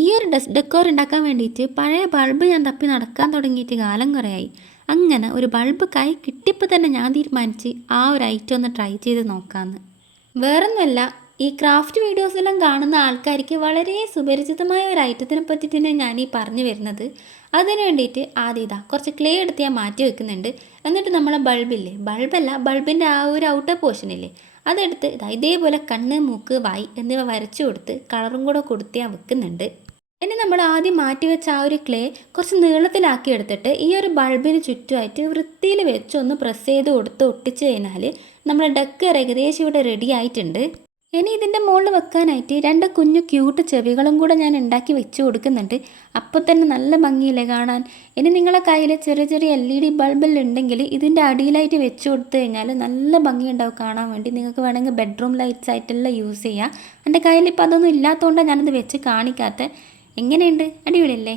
ഈ ഒരു ഡെക്കോർ ഉണ്ടാക്കാൻ വേണ്ടിയിട്ട് പഴയ ബൾബ് ഞാൻ തപ്പി നടക്കാൻ തുടങ്ങിയിട്ട് കാലം കുറയായി. അങ്ങനെ ഒരു ബൾബ് കൈ കിട്ടിയപ്പോൾ തന്നെ ഞാൻ തീരുമാനിച്ച് ആ ഒരു ഐറ്റം ഒന്ന് ട്രൈ ചെയ്ത് നോക്കാമെന്ന്. വേറൊന്നുമല്ല, ഈ ക്രാഫ്റ്റ് വീഡിയോസെല്ലാം കാണുന്ന ആൾക്കാർക്ക് വളരെ സുപരിചിതമായ ഒരു ഐറ്റത്തിനെ പറ്റിയിട്ടാണ് ഞാൻ ഈ പറഞ്ഞു വരുന്നത്. അതിന് വേണ്ടിയിട്ട് ആദ്യം കുറച്ച് ക്ലേ എടുത്ത് ഞാൻ മാറ്റി വെക്കുന്നുണ്ട്. എന്നിട്ട് നമ്മളെ ബൾബില്ലേ, ബൾബല്ല ബൾബിൻ്റെ ആ ഒരു ഔട്ടർ പോർഷനില്ലേ, അതെടുത്ത് ഇതേപോലെ കണ്ണ്, മൂക്ക്, വായി എന്നിവ വരച്ചു കൊടുത്ത് കളറും കൂടെ കൊടുത്ത് ഞാൻ വെക്കുന്നുണ്ട്. ഇനി നമ്മൾ ആദ്യം മാറ്റി വെച്ച ആ ഒരു ക്ലേ കുറച്ച് നീളത്തിലാക്കി എടുത്തിട്ട് ഈ ഒരു ബൾബിന് ചുറ്റുമായിട്ട് വൃത്തിയിൽ വെച്ച് ഒന്ന് പ്രസ് ചെയ്ത് കൊടുത്ത് ഒട്ടിച്ച് കഴിഞ്ഞാൽ നമ്മുടെ ഡെക്കർ ഏകദേശം ഇവിടെ റെഡി ആയിട്ടുണ്ട്. ഇനി ഇതിൻ്റെ മുകളിൽ വെക്കാനായിട്ട് രണ്ട് കുഞ്ഞു ക്യൂട്ട് ചെവികളും കൂടെ ഞാൻ ഉണ്ടാക്കി വെച്ച് കൊടുക്കുന്നുണ്ട്. അപ്പോൾ തന്നെ നല്ല ഭംഗിയില്ലേ കാണാൻ. ഇനി നിങ്ങളെ കയ്യിൽ ചെറിയ ചെറിയ LED ബൾബെല്ലാം ഉണ്ടെങ്കിൽ ഇതിൻ്റെ അടിയിലായിട്ട് വെച്ച് കൊടുത്തു കഴിഞ്ഞാൽ നല്ല ഭംഗിയുണ്ടാവും കാണാൻ വേണ്ടി. നിങ്ങൾക്ക് വേണമെങ്കിൽ ബെഡ്റൂം ലൈറ്റ്സ് ആയിട്ടെല്ലാം യൂസ് ചെയ്യാം. എൻ്റെ കയ്യിൽ ഇപ്പോൾ അതൊന്നും ഇല്ലാത്തതുകൊണ്ടാണ് ഞാനത് വെച്ച് കാണിക്കാത്തത്. എങ്ങനെയുണ്ട്? അടിപൊളിയല്ലേ?